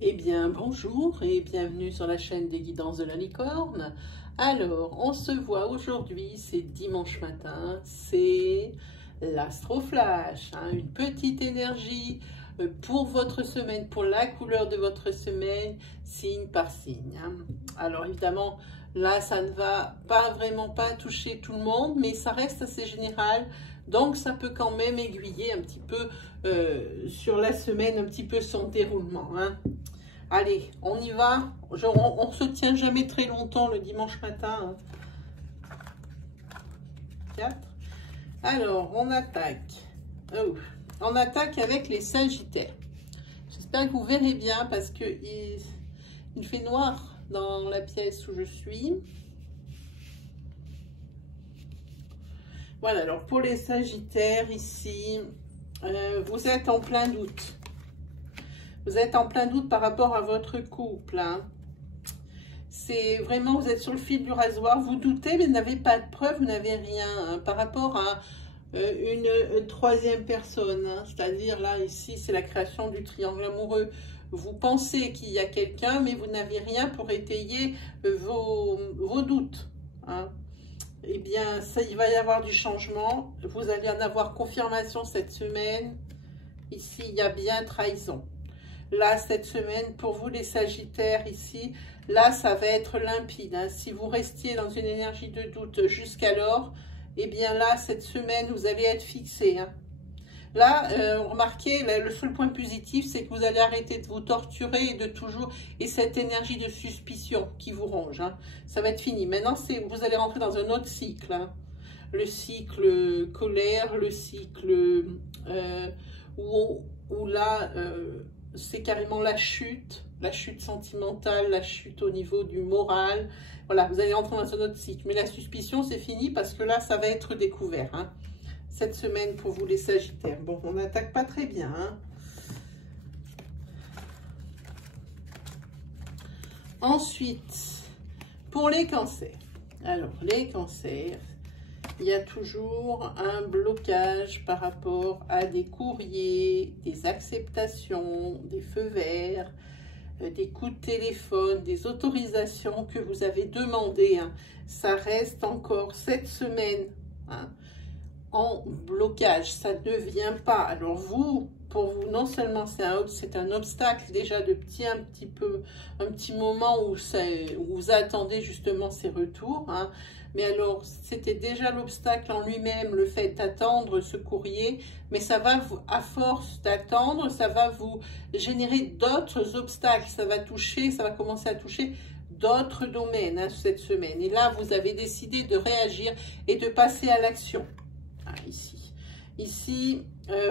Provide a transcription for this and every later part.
Eh bien, bonjour et bienvenue sur la chaîne des guidances de la licorne. Alors, on se voit aujourd'hui, c'est dimanche matin, c'est l'Astroflash, une petite énergie pour votre semaine, pour la couleur de votre semaine, signe par signe. Alors, évidemment, là, ça ne va pas vraiment pas toucher tout le monde, mais ça reste assez général. Donc, ça peut quand même aiguiller un petit peu sur la semaine, un petit peu son déroulement. Allez, on y va. On ne se tient jamais très longtemps le dimanche matin. 4. Alors, on attaque. On attaque avec les Sagittaires. J'espère que vous verrez bien parce que il fait noir dans la pièce où je suis. Voilà, alors pour les Sagittaires ici, vous êtes en plein doute. Vous êtes en plein doute par rapport à votre couple. C'est vraiment, vous êtes sur le fil du rasoir. Vous doutez, mais vous n'avez pas de preuves, vous n'avez rien par rapport à une troisième personne. C'est-à-dire, là, ici, c'est la création du triangle amoureux. Vous pensez qu'il y a quelqu'un, mais vous n'avez rien pour étayer vos doutes. Eh bien, ça, il va y avoir du changement. Vous allez en avoir confirmation cette semaine. Ici, il y a bien trahison. Là, cette semaine, pour vous les Sagittaires ici, là, ça va être limpide. Si vous restiez dans une énergie de doute jusqu'alors, eh bien là, cette semaine, vous allez être fixé. Là, remarquez, le seul point positif, c'est que vous allez arrêter de vous torturer et de toujours... Et cette énergie de suspicion qui vous ronge, ça va être fini. Maintenant, vous allez rentrer dans un autre cycle. Le cycle colère, le cycle où là... c'est carrément la chute sentimentale, la chute au niveau du moral. Voilà, vous allez entrer dans un autre cycle. Mais la suspicion, c'est fini parce que là, ça va être découvert. Cette semaine pour vous les Sagittaires. Bon, on n'attaque pas très bien. Ensuite, pour les cancers. Alors, les cancers, il y a toujours un blocage par rapport à des courriers, des acceptations, des feux verts, des coups de téléphone, des autorisations que vous avez demandées. Ça reste encore cette semaine en blocage. Ça ne vient pas. Alors vous, pour vous, non seulement c'est un obstacle déjà de un petit moment où vous attendez justement ces retours, mais alors c'était déjà l'obstacle en lui-même, le fait d'attendre ce courrier, mais ça va vous, à force d'attendre, ça va vous générer d'autres obstacles, ça va commencer à toucher d'autres domaines cette semaine. Et là, vous avez décidé de réagir et de passer à l'action. Ici,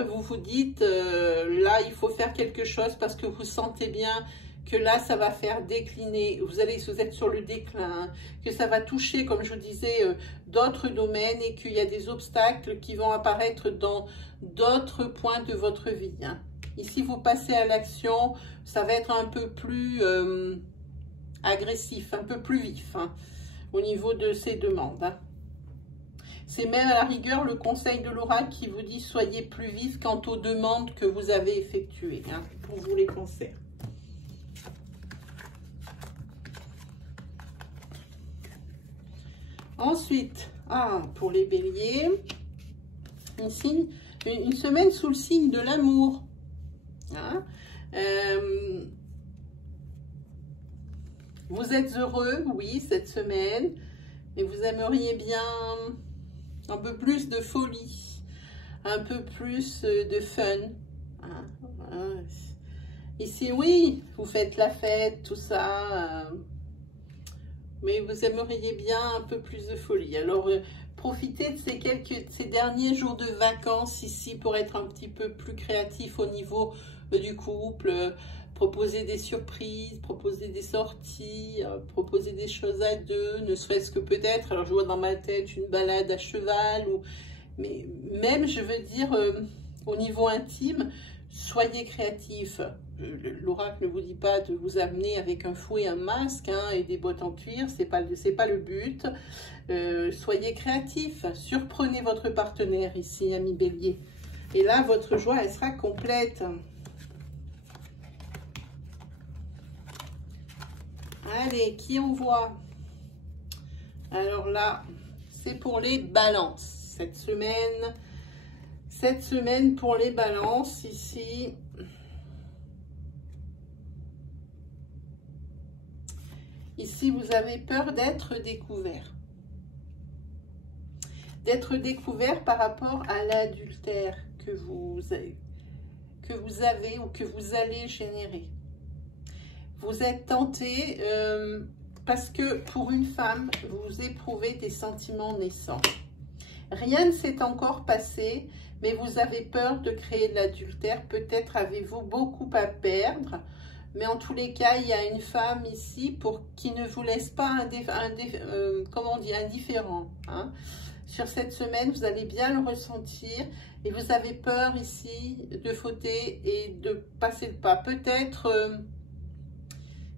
vous vous dites, là, il faut faire quelque chose parce que vous sentez bien que là, ça va faire décliner, vous êtes sur le déclin, que ça va toucher, comme je vous disais, d'autres domaines et qu'il y a des obstacles qui vont apparaître dans d'autres points de votre vie. Ici, vous passez à l'action, ça va être un peu plus agressif, un peu plus vif au niveau de ces demandes. C'est même à la rigueur le conseil de l'oracle qui vous dit soyez plus vif quant aux demandes que vous avez effectuées pour vous les cancers. Ensuite, pour les béliers, une semaine sous le signe de l'amour. Vous êtes heureux, oui, cette semaine, mais vous aimeriez bien un peu plus de folie, un peu plus de fun. Ici, oui, vous faites la fête, tout ça, mais vous aimeriez bien un peu plus de folie. Alors, profitez de ces derniers jours de vacances ici pour être un petit peu plus créatif au niveau du couple, proposer des surprises, proposer des sorties, proposer des choses à deux, ne serait-ce que peut-être, alors je vois dans ma tête une balade à cheval, mais même je veux dire au niveau intime, soyez créatifs. L'oracle ne vous dit pas de vous amener avec un fouet, un masque et des bottes en cuir, c'est pas le but. Soyez créatifs, surprenez votre partenaire ici, ami bélier. Et là, votre joie, elle sera complète. Allez, qui on voit? Alors là, c'est pour les balances. Cette semaine pour les balances, ici. Ici, vous avez peur d'être découvert. D'être découvert par rapport à l'adultère que vous avez ou que vous allez générer. Vous êtes tenté parce que pour une femme, vous éprouvez des sentiments naissants. Rien ne s'est encore passé, mais vous avez peur de créer de l'adultère. Peut-être avez-vous beaucoup à perdre, mais en tous les cas, il y a une femme ici qui ne vous laisse pas indifférent. Hein. Sur cette semaine, vous allez bien le ressentir et vous avez peur ici de fauter et de passer le pas. Peut-être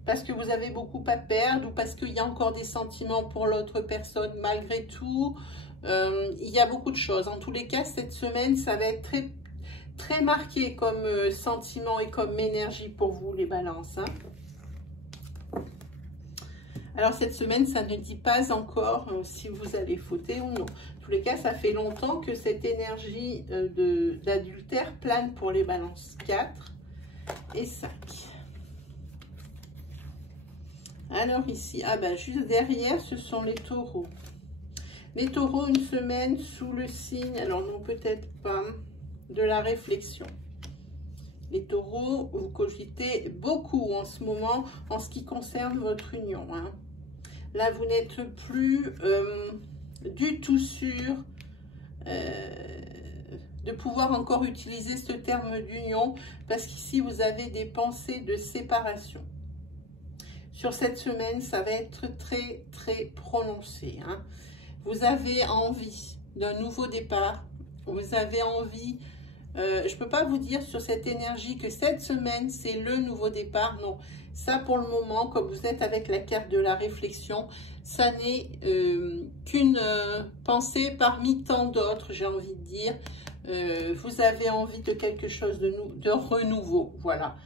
parce que vous avez beaucoup à perdre ou parce qu'il y a encore des sentiments pour l'autre personne malgré tout. Il y a beaucoup de choses. En tous les cas, cette semaine, ça va être très, très marqué comme sentiment et comme énergie pour vous, les balances. Hein. Alors, cette semaine, ça ne dit pas encore si vous allez fauter ou non. En tous les cas, ça fait longtemps que cette énergie d'adultère plane pour les balances 4 et 5. Alors ici, juste derrière, ce sont les taureaux. Les taureaux, une semaine sous le signe, alors non, peut-être pas, de la réflexion. Les taureaux, vous cogitez beaucoup en ce moment en ce qui concerne votre union. Hein. Là, vous n'êtes plus du tout sûr de pouvoir encore utiliser ce terme d'union parce qu'ici, vous avez des pensées de séparation. Sur cette semaine, ça va être très, très prononcé. Hein. Vous avez envie d'un nouveau départ. Vous avez envie... je ne peux pas vous dire sur cette énergie que cette semaine, c'est le nouveau départ. Non, ça pour le moment, comme vous êtes avec la carte de la réflexion, ça n'est qu'une pensée parmi tant d'autres, j'ai envie de dire. Vous avez envie de quelque chose de renouveau. Voilà.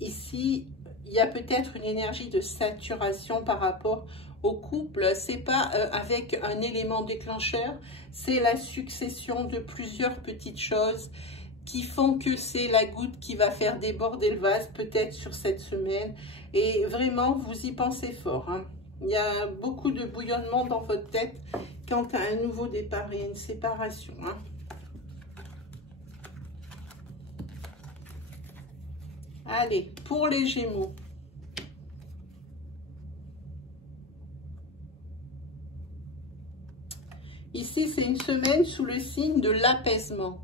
Ici... il y a peut-être une énergie de saturation par rapport au couple. C'est pas avec un élément déclencheur, c'est la succession de plusieurs petites choses qui font que c'est la goutte qui va faire déborder le vase, peut-être sur cette semaine. Et vraiment, vous y pensez fort. Hein. Il y a beaucoup de bouillonnement dans votre tête quant à un nouveau départ et une séparation. Hein. Allez, pour les Gémeaux. Ici, c'est une semaine sous le signe de l'apaisement.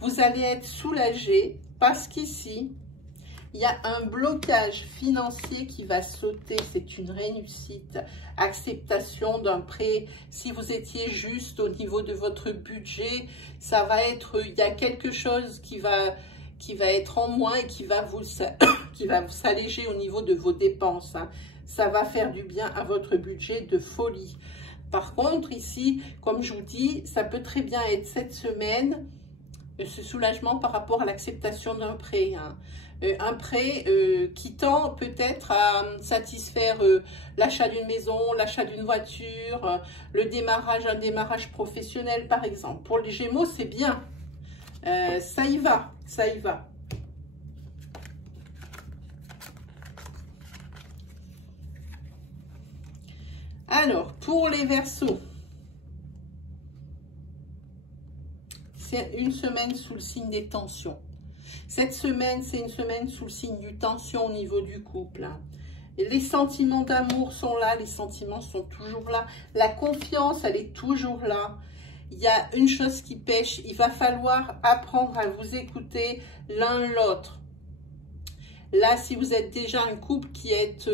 Vous allez être soulagé parce qu'ici, il y a un blocage financier qui va sauter. C'est une réussite. Acceptation d'un prêt. Si vous étiez juste au niveau de votre budget, ça va être, il y a quelque chose qui va être en moins et qui va vous s'alléger au niveau de vos dépenses. Hein. Ça va faire du bien à votre budget de folie. Par contre, ici, comme je vous dis, ça peut très bien être cette semaine, ce soulagement par rapport à l'acceptation d'un prêt. Hein. Un prêt qui tend peut-être à satisfaire l'achat d'une maison, l'achat d'une voiture, un démarrage professionnel par exemple. Pour les Gémeaux, c'est bien. Ça y va, ça y va. Alors, pour les Verseaux, c'est une semaine sous le signe des tensions. Cette semaine, c'est une semaine sous le signe du tension au niveau du couple. Et les sentiments d'amour sont là, les sentiments sont toujours là. La confiance, elle est toujours là. Il y a une chose qui pêche, il va falloir apprendre à vous écouter l'un l'autre. Là, si vous êtes déjà un couple qui est,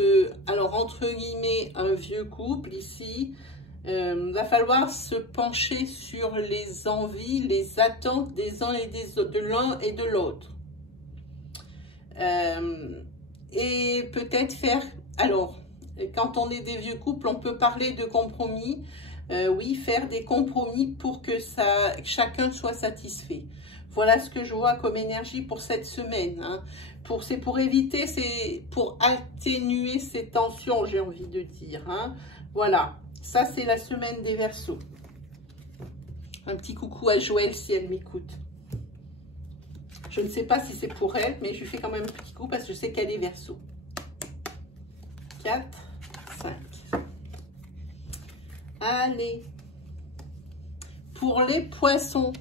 alors entre guillemets, un vieux couple ici, va falloir se pencher sur les envies, les attentes des uns et des autres, de l'un et de l'autre. Et peut-être faire, alors, quand on est des vieux couples, on peut parler de compromis. Oui, faire des compromis pour que chacun soit satisfait. Voilà ce que je vois comme énergie pour cette semaine. Hein. c'est pour éviter, c'est pour atténuer ces tensions, j'ai envie de dire. Hein. Voilà, ça c'est la semaine des Verseaux. Un petit coucou à Joël si elle m'écoute. Je ne sais pas si c'est pour elle, mais je lui fais quand même un petit coup parce que je sais qu'elle est Verseau. 4, 5. Allez. Pour les poissons.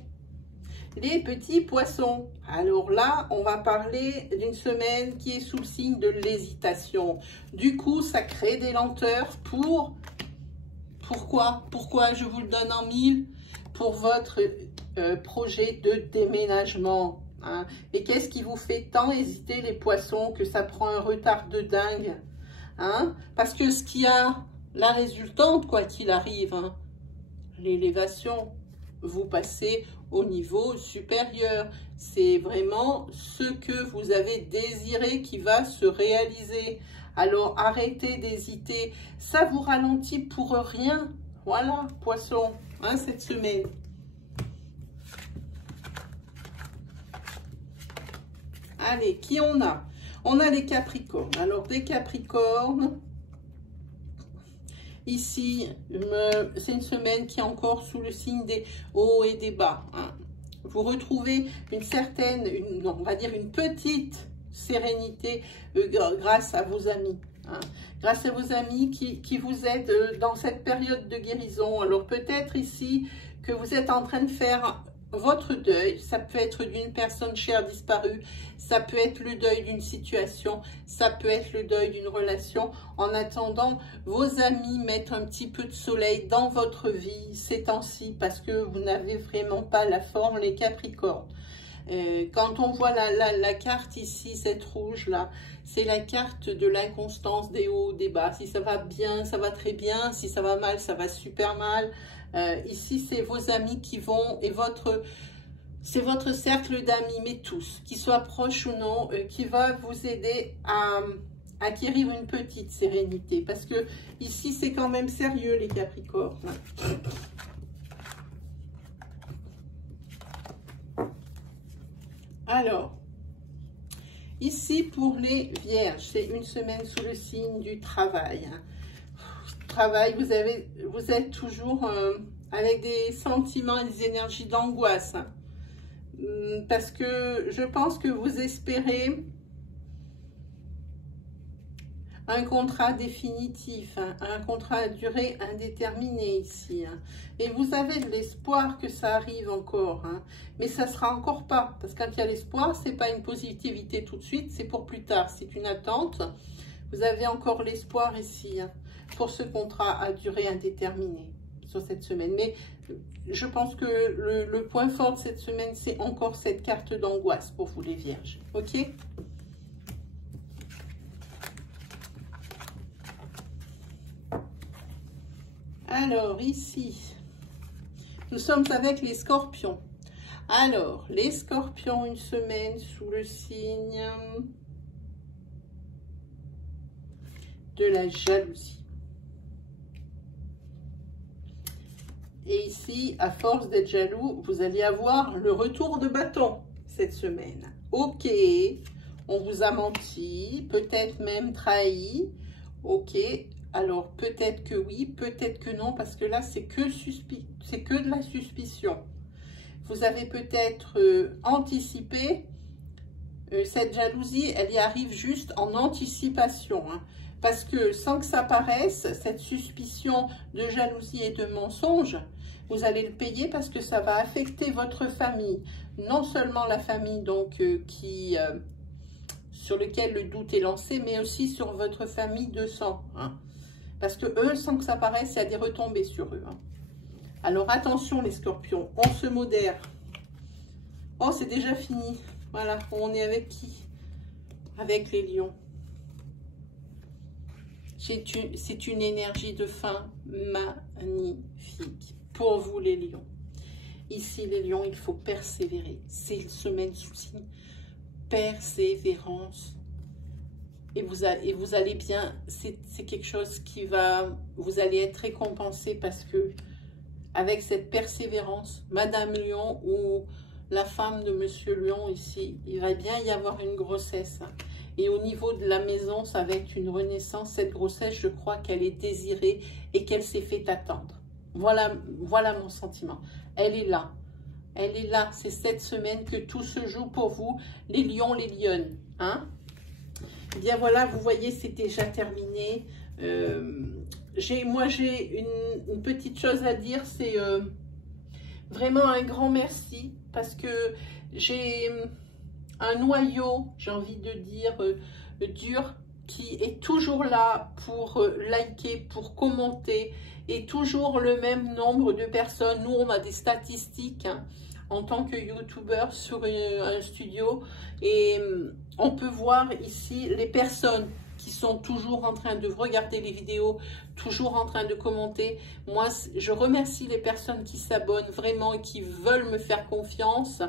Les petits poissons. Alors là, on va parler d'une semaine qui est sous le signe de l'hésitation. Du coup, ça crée des lenteurs Pourquoi je vous le donne en mille? Pour votre projet de déménagement. Hein. Et qu'est-ce qui vous fait tant hésiter les poissons que ça prend un retard de dingue? Hein? Parce que ce qui a la résultante, quoi qu'il arrive, hein, l'élévation, vous passez au niveau supérieur. C'est vraiment ce que vous avez désiré qui va se réaliser. Alors arrêtez d'hésiter. Ça vous ralentit pour rien. Voilà, poisson, hein, cette semaine. Allez, qui on a? On a les Capricornes. Alors, des Capricornes, ici, c'est une semaine qui est encore sous le signe des hauts et des bas. Hein. Vous retrouvez une certaine, on va dire une petite sérénité grâce à vos amis. Hein. Grâce à vos amis qui vous aident dans cette période de guérison. Alors, peut-être ici que vous êtes en train de faire votre deuil, ça peut être d'une personne chère disparue, ça peut être le deuil d'une situation, ça peut être le deuil d'une relation. En attendant, vos amis mettent un petit peu de soleil dans votre vie ces temps-ci parce que vous n'avez vraiment pas la forme, les Capricornes. Quand on voit la carte ici, cette rouge là, c'est la carte de l'inconstance des hauts, des bas. Si ça va bien, ça va très bien. Si ça va mal, ça va super mal. Ici, c'est vos amis qui vont, et c'est votre cercle d'amis, mais tous, qu'ils soient proches ou non, qui va vous aider à acquérir une petite sérénité. Parce que ici, c'est quand même sérieux, les Capricornes. Alors, ici, pour les Vierges, c'est une semaine sous le signe du travail. Travail, vous êtes toujours avec des sentiments et des énergies d'angoisse. Hein. Parce que je pense que vous espérez un contrat définitif, hein, un contrat à durée indéterminée ici. Hein. Et vous avez de l'espoir que ça arrive encore, hein, mais ça ne sera encore pas. Parce que quand il y a l'espoir, ce n'est pas une positivité tout de suite, c'est pour plus tard, c'est une attente. Vous avez encore l'espoir ici, hein, pour ce contrat à durée indéterminée sur cette semaine. Mais je pense que le point fort de cette semaine, c'est encore cette carte d'angoisse pour vous les Vierges. Ok ? Alors, ici, nous sommes avec les Scorpions. Alors, les Scorpions, une semaine sous le signe de la jalousie. Et ici, à force d'être jaloux, vous allez avoir le retour de bâton cette semaine. Ok, on vous a menti, peut-être même trahi. Ok, alors peut-être que oui, peut-être que non, parce que là, c'est que de la suspicion. Vous avez peut-être anticipé cette jalousie, elle y arrive juste en anticipation. Hein. Parce que sans que ça paraisse, cette suspicion de jalousie et de mensonge, vous allez le payer parce que ça va affecter votre famille. Non seulement la famille donc sur lequel le doute est lancé, mais aussi sur votre famille de sang. Hein. Parce que eux, sans que ça paraisse, il y a des retombées sur eux. Hein. Alors attention les Scorpions, on se modère. Oh, c'est déjà fini. Voilà, on est avec qui? Avec les Lions. C'est une énergie de fin magnifique pour vous les Lions. Ici les Lions, il faut persévérer. C'est une semaine sous signe persévérance. Et vous allez bien, c'est quelque chose qui va, vous allez être récompensé parce que avec cette persévérance, Madame Lion ou la femme de Monsieur Lion ici, il va bien y avoir une grossesse. Et au niveau de la maison, ça va être une renaissance. Cette grossesse, je crois qu'elle est désirée et qu'elle s'est fait attendre. Voilà mon sentiment. Elle est là. Elle est là. C'est cette semaine que tout se joue pour vous, les lions, les lionnes. Hein? Bien voilà, vous voyez, c'est déjà terminé. Moi, j'ai une petite chose à dire. C'est vraiment un grand merci parce que j'ai un noyau, j'ai envie de dire, dur, qui est toujours là pour liker, pour commenter, et toujours le même nombre de personnes. Nous, on a des statistiques hein, en tant que youtubeur sur un studio, et on peut voir ici les personnes qui sont toujours en train de regarder les vidéos, toujours en train de commenter. Moi, je remercie les personnes qui s'abonnent vraiment et qui veulent me faire confiance.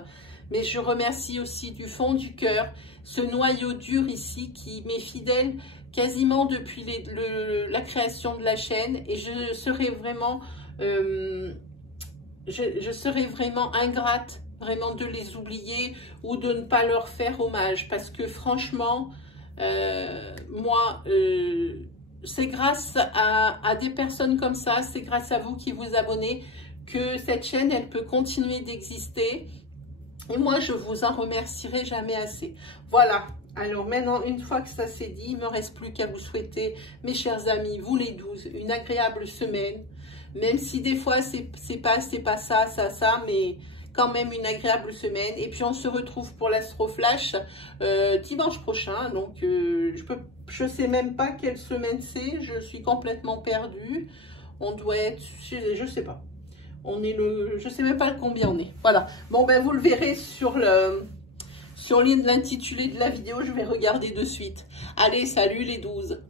Mais je remercie aussi du fond du cœur ce noyau dur ici qui m'est fidèle quasiment depuis la création de la chaîne. Et je serai vraiment, je serai vraiment ingrate vraiment de les oublier ou de ne pas leur faire hommage. Parce que franchement, moi, c'est grâce à des personnes comme ça, c'est grâce à vous qui vous abonnez que cette chaîne, elle peut continuer d'exister. Et moi, je vous en remercierai jamais assez. Voilà. Alors maintenant, une fois que ça c'est dit, il ne me reste plus qu'à vous souhaiter, mes chers amis, vous les 12, une agréable semaine. Même si des fois, c'est pas ça, mais quand même une agréable semaine. Et puis, on se retrouve pour l'Astroflash dimanche prochain. Donc, je sais même pas quelle semaine c'est. Je suis complètement perdue. On doit être, je sais pas. On est je sais même pas combien on est. Voilà. Bon, ben, vous le verrez sur l'intitulé de la vidéo. Je vais regarder de suite. Allez, salut les 12.